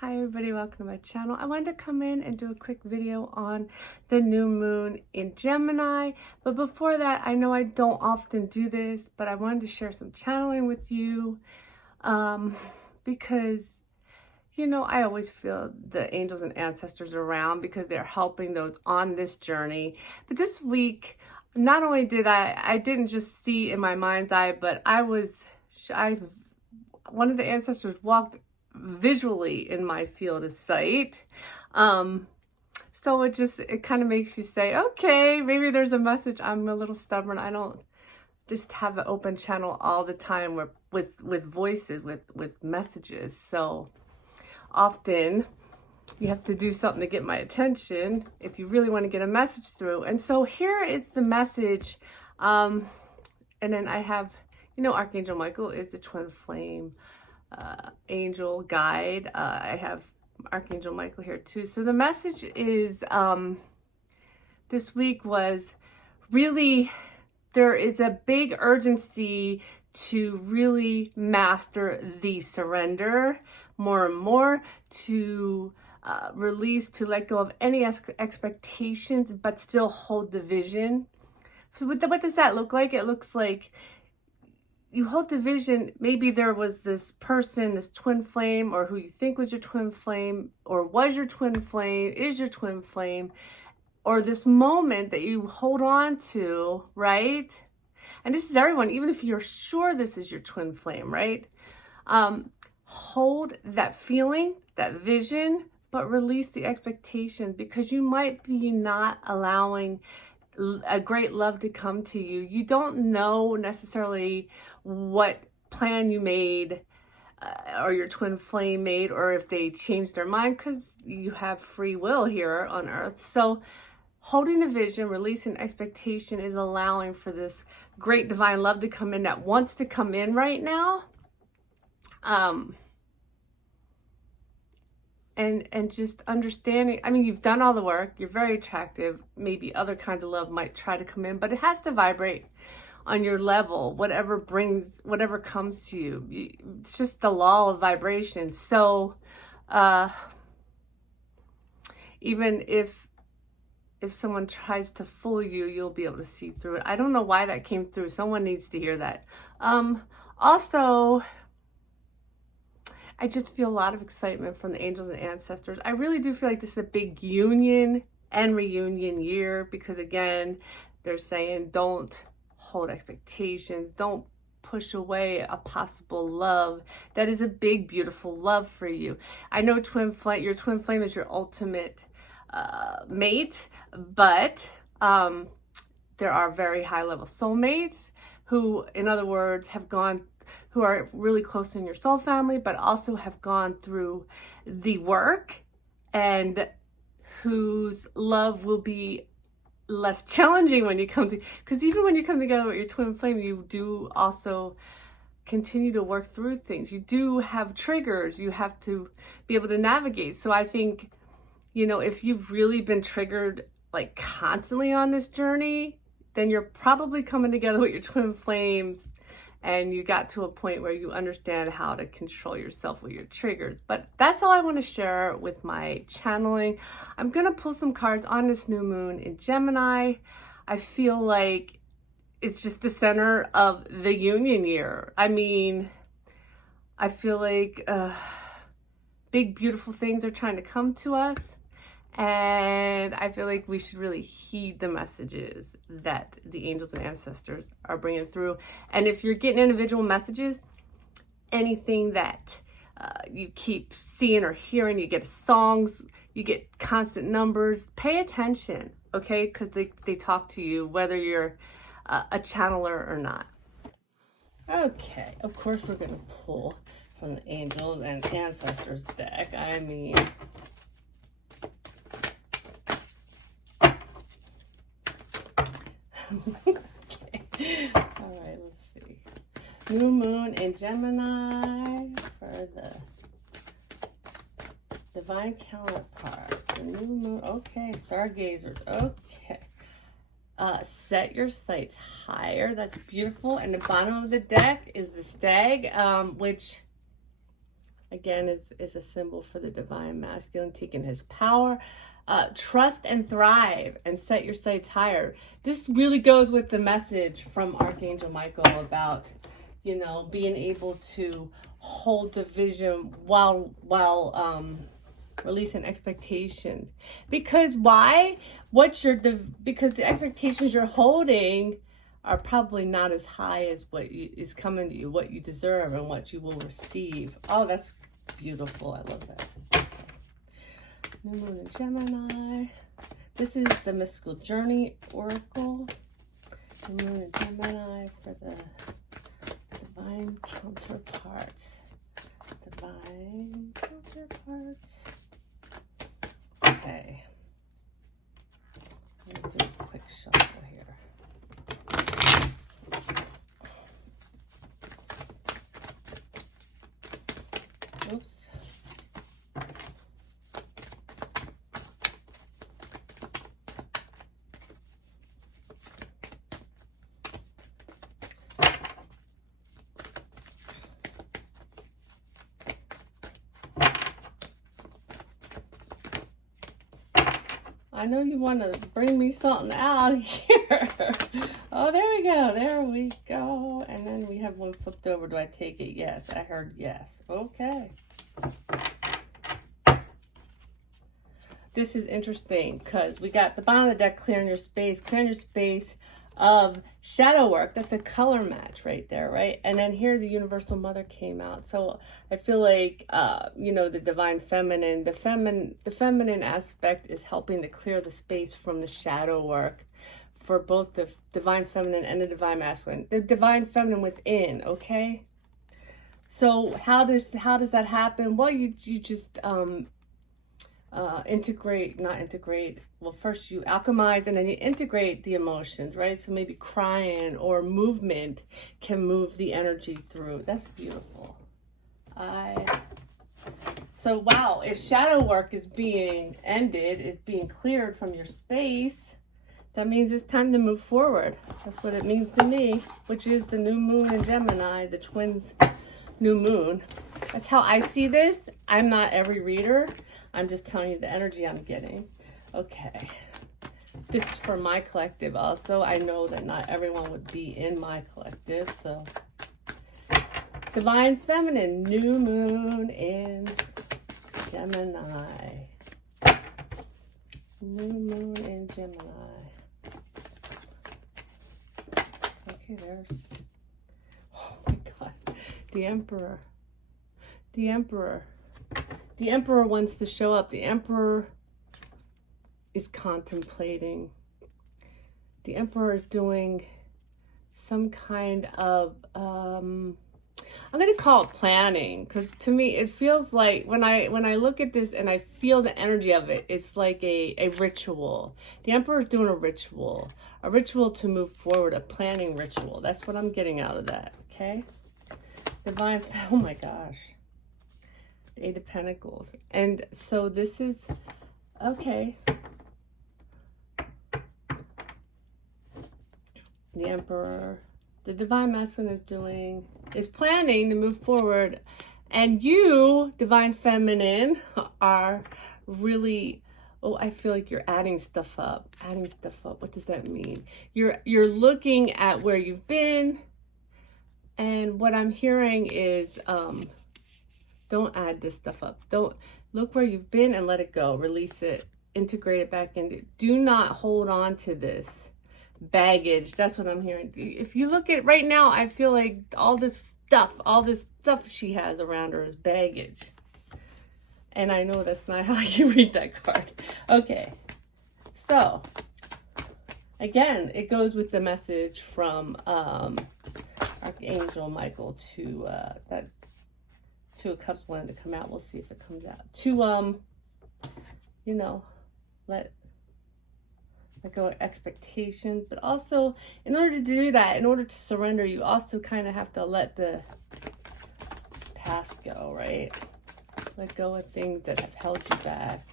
Hi everybody, welcome to my channel. I wanted to come in and do a quick video on the new moon in Gemini. But before that, I know I don't often do this, but I wanted to share some channeling with you because, I always feel the angels and ancestors around because they're helping those on this journey. But this week, not only did I didn't just see in my mind's eye, but one of the ancestors walked visually in my field of sight. So it kind of makes you say, okay, maybe there's a message. I'm a little stubborn. I don't just have an open channel all the time with voices, with messages. So often you have to do something to get my attention if you really want to get a message through. And so here is the message. And then I have, Archangel Michael is the twin flame angel guide. I have Archangel Michael here too. So the message is this week was really, there is a big urgency to really master the surrender more and more, to release, to let go of any expectations, but still hold the vision. So what does that look like? It looks like you hold the vision. Maybe there was this person, this twin flame, or who you think was your twin flame, or was your twin flame, is your twin flame, or this moment that you hold on to, right? And this is everyone, even if you're sure this is your twin flame, right? Hold that feeling, that vision, but release the expectations, because you might be not allowing a great love to come to you. You don't know necessarily what plan you made or your twin flame made, or if they changed their mind, because you have free will here on earth. So holding the vision, releasing expectation is allowing for this great divine love to come in that wants to come in right now. And just understanding, you've done all the work, you're very attractive, maybe other kinds of love might try to come in, but it has to vibrate on your level, whatever comes to you. It's just the law of vibration. So even if someone tries to fool you, you'll be able to see through it. I don't know why that came through. Someone needs to hear that. Also, I just feel a lot of excitement from the angels and ancestors. I really do feel like this is a big union and reunion year, because again, they're saying don't hold expectations, don't push away a possible love that is a big, beautiful love for you. I know your twin flame is your ultimate mate, but there are very high level soulmates who, in other words, who are really close in your soul family, but also have gone through the work, and whose love will be less challenging when you come to, because even when you come together with your twin flame, you do also continue to work through things. You do have triggers you have to be able to navigate. So I think, if you've really been triggered like constantly on this journey, then you're probably coming together with your twin flames and you got to a point where you understand how to control yourself with your triggers. But that's all I want to share with my channeling. I'm going to pull some cards on this new moon in Gemini. I feel like it's just the center of the union year. I feel like big, beautiful things are trying to come to us. And I feel like we should really heed the messages that the angels and ancestors are bringing through. And if you're getting individual messages, anything that you keep seeing or hearing, you get songs, you get constant numbers, pay attention, okay? Because they talk to you, whether you're a channeler or not. Okay, of course we're going to pull from the angels and ancestors deck. Okay. All right, let's see. New moon in Gemini for the divine counterpart. The new moon. Okay, stargazers. Okay. Set your sights higher. That's beautiful. And the bottom of the deck is the stag, which again, is a symbol for the divine masculine, taking his power. Trust and thrive and set your sights higher. This really goes with the message from Archangel Michael about, you know, being able to hold the vision while releasing expectations. Because why? Because the expectations you're holding are probably not as high as what is coming to you, what you deserve and what you will receive. Oh, that's beautiful. I love that. New Moon in Gemini. This is the Mystical Journey Oracle. New Moon in Gemini for the divine counterparts. Divine counterparts. Okay. Let me do a quick shuffle here. Oops. I know you want to bring me something out here. Oh, there we go. There we go. And then we have one flipped over. Do I take it? Yes. I heard yes. Okay. This is interesting because we got the bottom of the deck, clearing your space of shadow work. That's a color match right there, right? And then here the Universal Mother came out. So I feel like, you know, the divine feminine, the feminine aspect is helping to clear the space from the shadow work for both the divine feminine and the divine masculine. The divine feminine within, okay? So how does that happen? Well, you just well, first you alchemize and then you integrate the emotions, right? So maybe crying or movement can move the energy through. That's beautiful. So wow, if shadow work is being ended, it's being cleared from your space, that means it's time to move forward. That's what it means to me, which is the new moon in Gemini, the twins new moon. That's how I see this. I'm not every reader. I'm just telling you the energy I'm getting. Okay. This is for my collective also. I know that not everyone would be in my collective. So, divine feminine, new moon in Gemini. New moon in Gemini. Okay, there's... Oh my God. The Emperor. The Emperor. The Emperor wants to show up. The Emperor is contemplating. The Emperor is doing some kind of, I'm going to call it planning, because to me it feels like when I look at this and I feel the energy of it, it's like a ritual. The Emperor is doing a ritual to move forward, a planning ritual. That's what I'm getting out of that, okay? Divine, oh my gosh. The Eight of Pentacles. And so this is, okay. The Emperor, the divine masculine is planning to move forward. And you, divine feminine, are really, I feel like you're adding stuff up. What does that mean? You're looking at where you've been. And what I'm hearing is, don't add this stuff up. Don't look where you've been and let it go. Release it. Integrate it back in. Do not hold on to this baggage. That's what I'm hearing. If you look at right now, I feel like all this stuff she has around her is baggage. And I know that's not how you read that card. Okay. So, again, it goes with the message from Archangel Michael to that Two of Cups wanted to come out. We'll see if it comes out. To you know, let go of expectations, but also in order to do that, in order to surrender, you also kind of have to let the past go, right? Let go of things that have held you back.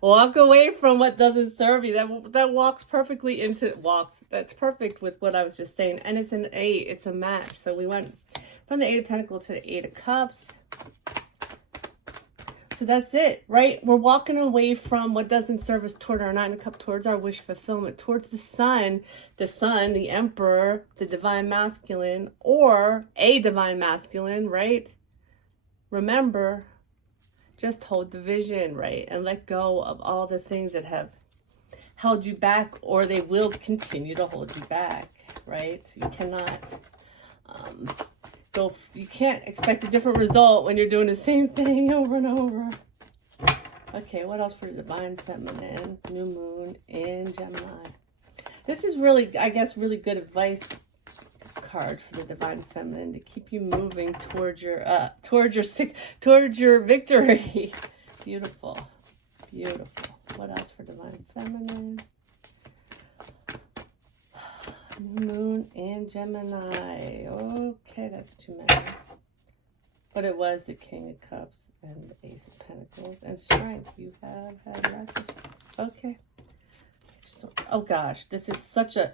Walk away from what doesn't serve you. That walks perfectly into that's perfect with what I was just saying. And it's an 8, it's a match. So we went from the Eight of Pentacles to the Eight of Cups. So that's it, right? We're walking away from what doesn't serve us toward our Nine of Cups, towards our wish fulfillment, towards the sun, the Emperor, the Divine Masculine, or a Divine Masculine, right? Remember, just hold the vision, right? And let go of all the things that have held you back, or they will continue to hold you back, right? You cannot you can't expect a different result when you're doing the same thing over and over. Okay, what else for Divine Feminine? New Moon in Gemini. This is really, I guess, really good advice card for the Divine Feminine to keep you moving towards your victory. Beautiful. Beautiful. What else for Divine Feminine? New Moon in Gemini. Okay, that's too many. But it was the King of Cups and the Ace of Pentacles and Strength. You have had lots of... Okay. Oh gosh, this is such a...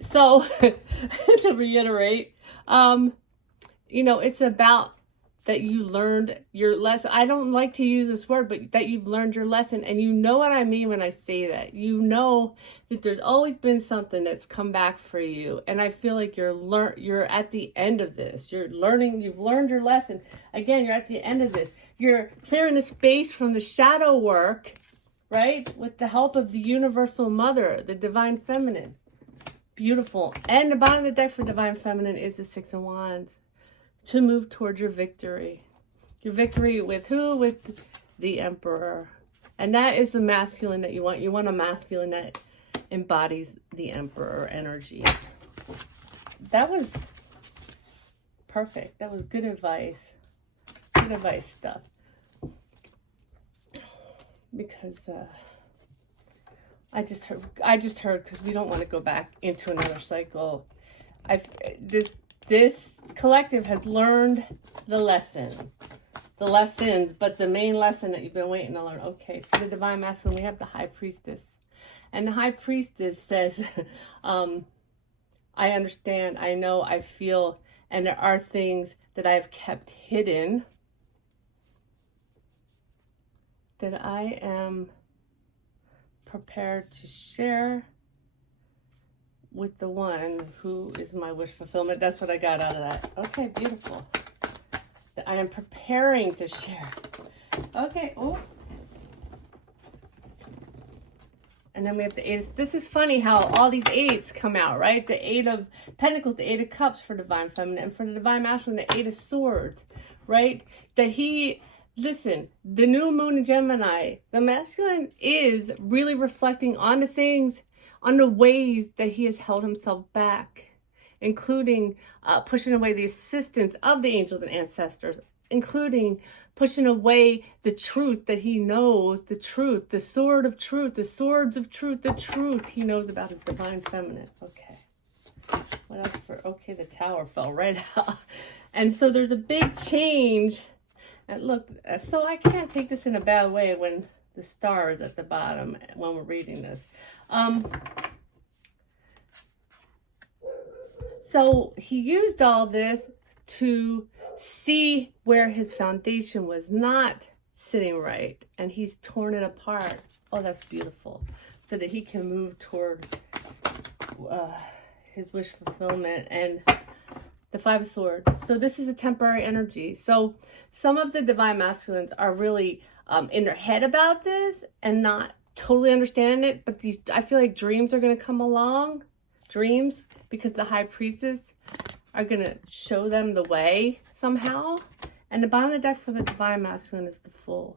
So, to reiterate, you know, it's about that you learned your lesson. I don't like to use this word, but that you've learned your lesson. And you know what I mean when I say that. You know that there's always been something that's come back for you. And I feel like you're at the end of this. You've learned your lesson. Again, you're at the end of this. You're clearing the space from the shadow work, right? With the help of the Universal Mother, the Divine Feminine. Beautiful. And the bottom of the deck for Divine Feminine is the Six of Wands. To move towards your victory. Your victory with who? With the Emperor. And that is the masculine that you want. You want a masculine that embodies the Emperor energy. That was perfect. That was good advice. Good advice stuff. Because I just heard because we don't want to go back into another cycle. This collective has learned the lessons, but the main lesson that you've been waiting to learn. Okay, for the Divine Masculine, we have the High Priestess. And the High Priestess says, I understand, I know, I feel, and there are things that I've kept hidden that I am prepared to share with the one who is my wish fulfillment. That's what I got out of that. Okay, beautiful. That I am preparing to share. Okay, oh. And then we have the Eight. This is funny how all these eights come out, right? The Eight of Pentacles, the Eight of Cups for Divine Feminine, and for the Divine Masculine, the Eight of Swords, right? Listen, the new moon in Gemini, the masculine is really reflecting on the things, on the ways that he has held himself back, including pushing away the assistance of the angels and ancestors, including pushing away the truth that he knows, the truth, the sword of truth, the swords of truth, the truth he knows about his Divine Feminine. Okay. What else okay, the Tower fell right out. And so there's a big change. And look, so I can't take this in a bad way when the star is at the bottom when we're reading this. So he used all this to see where his foundation was not sitting right, and he's torn it apart. Oh, that's beautiful. So that he can move toward his wish fulfillment and the Five of Swords. So this is a temporary energy. So some of the Divine Masculines are really in their head about this and not totally understanding it. But I feel like dreams are going to come along. Dreams, because the High Priestess are going to show them the way somehow. And the bottom of the deck for the Divine Masculine is the Fool.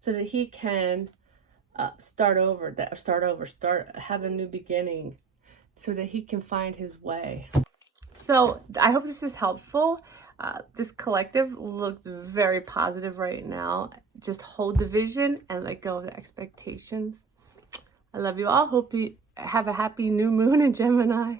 So that he can start have a new beginning. So that he can find his way. So I hope this is helpful. This collective looks very positive right now. Just hold the vision and let go of the expectations. I love you all. Hope you have a happy new moon in Gemini.